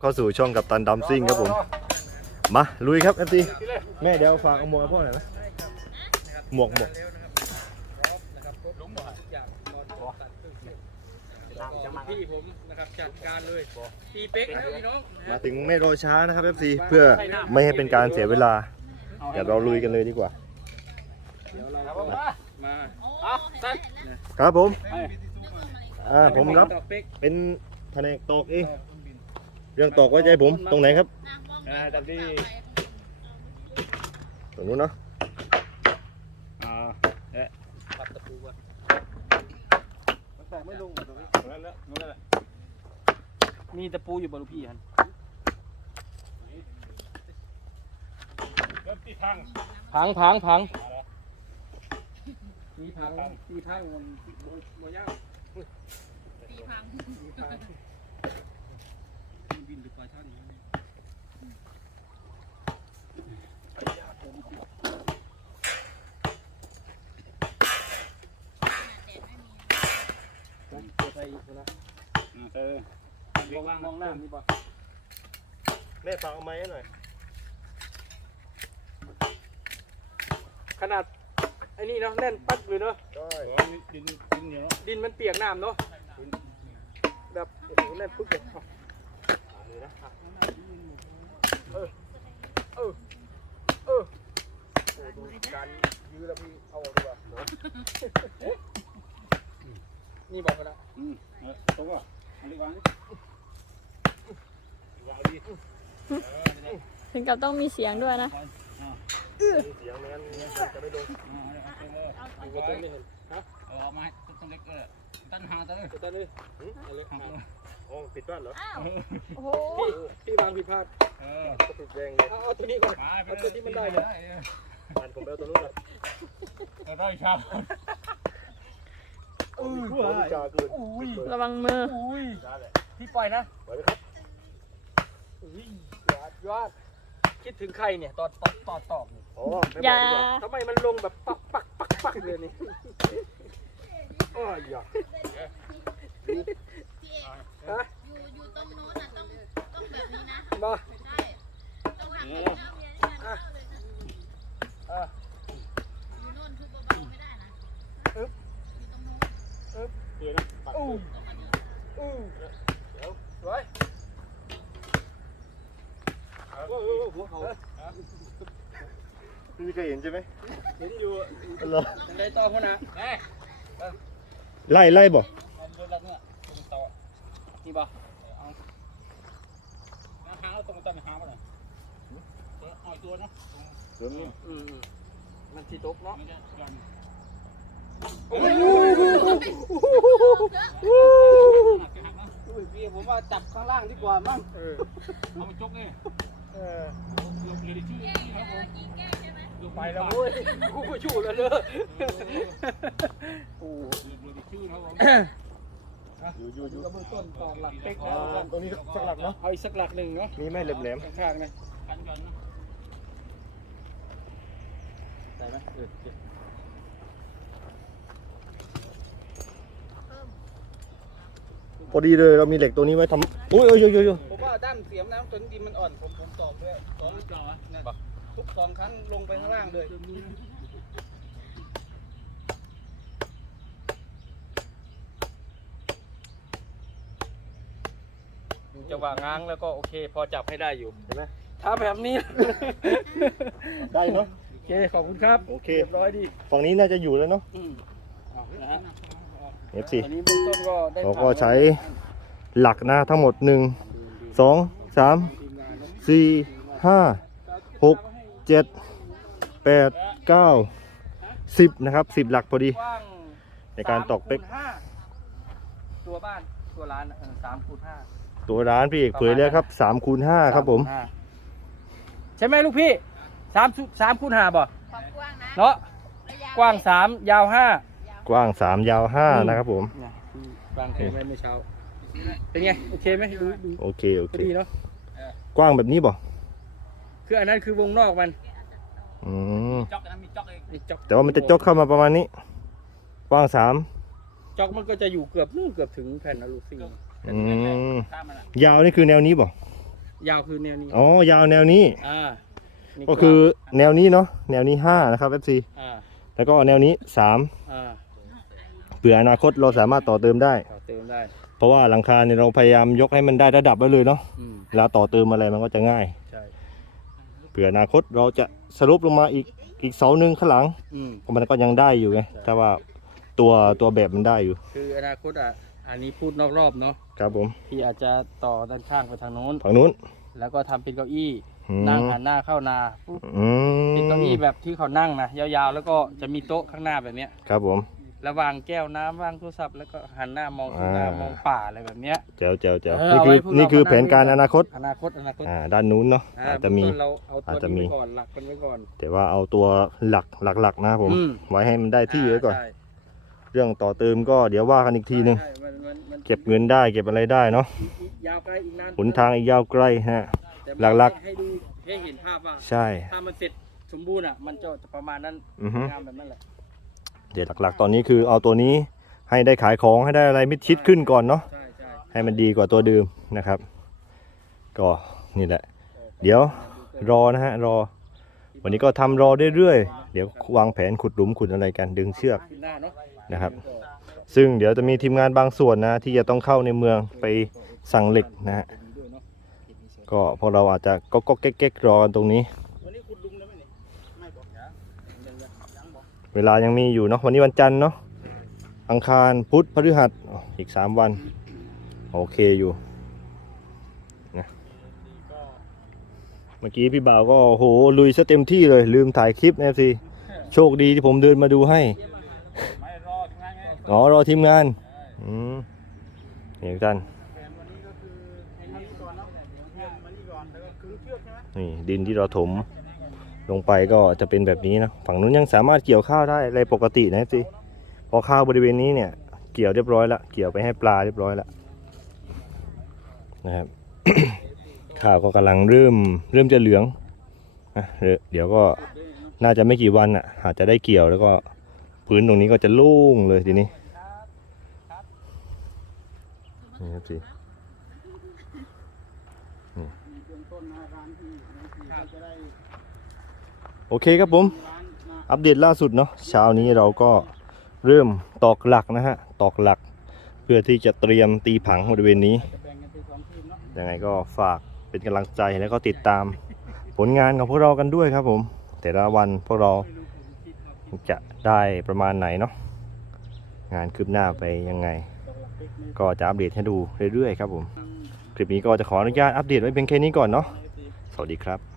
เข้าสู่ช่องกับตันดัมซิ่งครับผม มาลุยครับเอฟซีแม่เดี๋ยวฝากเอาหมวกให้พ่อหน่อยนะหมวกหมวกพี่ผมนะครับจัดการเลยพี่เป๊กนะครับพี่น้องนะมาฮะถึงไม่รอช้านะครับเอฟซีเพื่อไม่ให้เป็นการเสียเวลาเดี๋ยวเราลุยกันเลยดีกว่าเดี๋ยวเราก็มาอะตั้งครับผมอ่าผมรับดอกเป๊กเป็นแผนกตอกเอง เรื่องตอกไว้ใจผมตรงไหนครับอ่าจำที่ตรงนู้นเนาะอ่าและปัดตะปูก่อนแต่ไม่ลงตรงนี้นั่นแหละนั่นแหละมีตะปูอยู่บนลูกพี่ฮันพังพังพังตีพังตีพังมันโบโบย่างตีพัง บินหรือปลาช่อนนี่ใส่อีกนะเออมองมองหน้ามีบ่แม่ฝากเอาไม้ให้หน่อย ขนาดไอ้นี่เนาะแน่นปัดเลยเนาะได้ดินดินเหนียวดินมันเปียกน้ำเนาะแบบโอ้โหแน่นปึ๊กเลย เอาเออ เออ เออโอ้ดูการยื้อแล้วพี่เอาออกดีกว่าเนาะนี่บอกกันนะอืมเออตรงว่าอันนี้วางดิวางดีถึงกับต้องมีเสียงด้วยนะ เสียงไม่งั้นจะไม่ลงเอาเอาดูต้นไม่เห็นฮะเอาเอามาให้ต้นเล็กก็ได้ ต้นหางต้นเล็กดูต้นนี้อันเล็กมาอ๋อปิดบ้านเหรออ้าว โอ้โห พี่พี่วางผิดพลาดเออก็ปิดแดงเลยเอาเอาตัวนี้ก่อนไปไปเอาตัวที่มันได้เนี่ยบ้านผมไปเอาตัวนู้นนะเราได้ชาวอุ้ยโอ้ยจาเกินอุ้ยระวังมือ อุ้ยได้แหละพี่ปล่อยนะไหวไหมครับอุ้ยยอดยอดคิดถึงใครเนี่ยตอนตอนตอนตอบเนี่ยอ๋อไม่บอย่าอกดีกว่า ทำไมมันลงแบบปักปักปักปักเลยนี่ โอ้ยอย่าพี่เอกฮะอยู่อยู่ตรงโน้นอะต้องต้องแบบนี้นะมาใช่ต้องหักไปเจ้าเมียเนี่ยเข้าเลยนะอะอยู่โน่นทุบเบาๆไม่ได้นะอึ๊บอยู่ตรงโน้นเดี๋ยวนะตัดอู้ตรงอันนี้อู้เดี๋ยวสวยโอ้โหหัวเขาไม่มีใครเห็นใช่ไหมเห็นอยู่เหรอยังไงต่อคนนะเอ้ย ไล่ไล่บอกเอาเรือละเนี่ยตรงต่อนี่ป่ะเอาหางเอาตรงต้นหางมาหน่อยเออเอาตัวเนาะเดี๋ยวนี้อืมมันที่ตกเนาะมันจะยันโอ้ยหักหักนะพี่ผมว่าจับข้างล่างดีกว่ามั้งเออเอาไปจกนี่เออ เรืออไปแล้วเว้ยกูก็ชูแล้วเนอะโอ้เรือยู่อยู่อยู่กระเบื้องต้นตอนหลักเป๊กอ่าแล้วตรงนี้สักหลักเนาะเอาอีกสักหลักหนึ่งเนาะมีไหมแหลมข้างๆนะกันกันนะได้ไหมเออพอดีเลยเรามีเหล็กตัวนี้ไว้ทำอุ้ยโอ้ยโอ้ยโอ้ยโอ้ยผมว่า ด้านเสียมน้ำจนดินมันอ่อนผมผมตอกด้วยสองจอเนี่ยทุกสองครั้งลงไปข้างล่างเลยจังหวะง้างแล้วก็โอเค พอจับให้ได้อยู่เห็นไหมถ้าแบบนี้ ได้เนาะโอเคขอบคุณครับโอเคเรียบร้อยดีฝั่งนี้น่าจะอยู่แล้วเนาะอืมเอานะฮะ F4 ตอนนี้เบื้องต้นก็ได้เราก็ใช้หลักนะทั้งหมดหนึ่ง สองสามสี่ห้าหกเจ็ดแปดเก้าสิบนะครับสิบหลักพอดี กว้างในการตอกเป๊กสมคูณห้าตัวบ้านตัวร้านเออสามคูณห้าตัวร้านพี่เอกเผยแล้วครับสามคูณห้าครับผม สาณห้าใช่ไหมลูกพี่สามสุสามคูณห้าบ่ความกว้างนะเนาะระยะกว้างสามยาวห้ากว้างสามยาวห้านะครับผม เนี่ยที่วางเทไว้เมื่อเช้า เป็นไง โอเคไหมดูดูโอเค โอพเค อดีเนาะกว้างแบบนี้บ่คืออันนั้นคือวงนอกมันอืมจอกนะมีจอกเองไอ้จอกแต่ว่ามันจะจกเข้ามาประมาณนี้ กว้างสามจอกมันก็จะอยู่เกือบนู่นเกือบถึงแผ่นอลูซิงอืมข้ามมันอะยาวนี่คือแนวนี้บ่ยาวคือแนวนี้อ๋อยาวแนวนี้ อ่านี่ก็คือแนวนี้เนาะแนวนี้ห้านะครับ FC อ่าแล้วก็แนวนี้สามอ่าเผื่ออนาคตเราสามารถต่อเติมได้ ต่อเติมได้ เพราะว่าหลังคาเนี่ยเราพยายามยกให้มันได้ระดับไว้เลยเนาะอืมเวลาต่อเติมอะไรมันก็จะง่ายใช่เผื่ออนาคตเราจะสรุปลงมาอีกอีกเสาหนึ่งข้างหลังอืม มันก็ยังได้อยู่ไงถ้าว่าตัวตัวแบบมันได้อยู่คืออนาคตอะ อันนี้พูดนอกรอบเนาะ ครับผมพี่อาจจะต่อด้านข้างไปทางโน้น ฝั่งนู้นแล้วก็ทำเป็นเก้าอี้ อืมนั่งหันหน้าเข้านาปุ๊บอืมเป็นเก้าอี้แบบที่เขานั่งนะยาวๆ แล้วก็จะมีโต๊ะข้างหน้าแบบเนี้ย ครับผม แล้ววางแก้วน้ำวางโทรศัพท์แล้วก็หันหน้ามองทุ่งนาอ่ามมองป่าอะไรแบบเนี้ย แจ๋วแจ๋วแจ๋วเออนี่คือเอาไว้พวกเรานี่คือมานั่งแผนการด้วยกันอนาคต อนาคตอนาคตอ่า ด้านนู้นเนาะอ่าอาจจะมี เบื้องต้นเราเอาตัวอาจจะมีนี้ไว้ก่อนหลักกันไว้ก่อน แต่ว่าเอาตัวหลักหลักๆนะครับผม อืม ไว้ให้มันได้ที่ไว้ก่อน ใช่เรื่องต่อเติมก็เดี๋ยวว่ากันอีกทีหนึง ใช่มันมันมันเก็บเงินได้เก็บอะไรได้เนาะอีกยาวไกลอีกนานหนทางอีกยาวไกลฮะ แต่หลักๆ ให้ดูให้เห็นภาพว่าใช่ ถ้ามันเสร็จสมบูรณ์อะมันจะประมาณนั้นอือฮึ งามแบบนั้นแหละ เดี๋ยวหลักๆ ตอนนี้คือเอาตัวนี้ให้ได้ขายของให้ได้อะไรมิดชิดขึ้นก่อนเนาะใช่ใช่ให้มันดีกว่าตัวเดิมนะครับ ก็นี่แหละ เดี๋ยวรอนะฮะรอ วันนี้ก็ทำรอเรื่อยๆ เดี๋ยววางแผนขุดหลุมขุดอะไรกันดึงเชือกขึ้นหน้าเนาะนะครับ ซึ่งเดี๋ยวจะมีทีมงานบางส่วนนะที่จะต้องเข้าในเมืองไปสั่งเหล็กนะฮะก็พวกเราอาจจะก็ก็เก๊กๆรอกันตรงนี้ เวลายังมีอยู่เนาะวันนี้วันจันทร์เนาะอังคารพุธพฤหัสอีกสามวัน โอเคอยู่นะเมื่อกี้พี่บ่าวก็โอ้โหลุยซะเต็มที่เลย ลืมถ่ายคลิปนะสิโชคดีที่ผมเดินมาดูให้อ๋อรอทีมงานอืมนี่ท่านแผนวันนี้ก็คือให้ทำก่อนก่อนนี่ดินที่เราถม ลงไปก็จะเป็นแบบนี้นะฝั่งนู้นยังสามารถเกี่ยวข้าวได้อะไรปกตินะสิพอข้าวบริเวณนี้เนี่ย เกี่ยวเรียบร้อยล้วเกี่ยวไปให้ปลาเรียบร้อยล้วนะครับข้าวก็กำลังเริ่มเริ่มจะเหลืองนะเดี๋ยวเดี๋ยวก็น่าจะไม่กี่วันอะอาจจะได้เกี่ยวแล้วก็พื้นตรงนี้ก็จะโล่งเลยทีนี้นี่ครับสิ โอเคครับผม อัปเดตล่าสุดเนาะเช้านี้เราก็เริ่มตอกหลักนะฮะ ตอกหลัก เพื่อที่จะเตรียมตีผังบริเวณนี้ ยังไงก็ฝากเป็นกำลังใจแล้วก็ติดตามผลงานของพวกเรากันด้วยครับผม แต่ละวันพวกเราจะได้ประมาณไหนเนาะงานคืบหน้าไปยังไง ก็จะอัปเดตให้ดูเรื่อยๆครับผม คลิปนี้ก็จะขออนุญาตอัปเดตไว้เพียงแค่นี้ก่อนเนาะสวัสดีครับ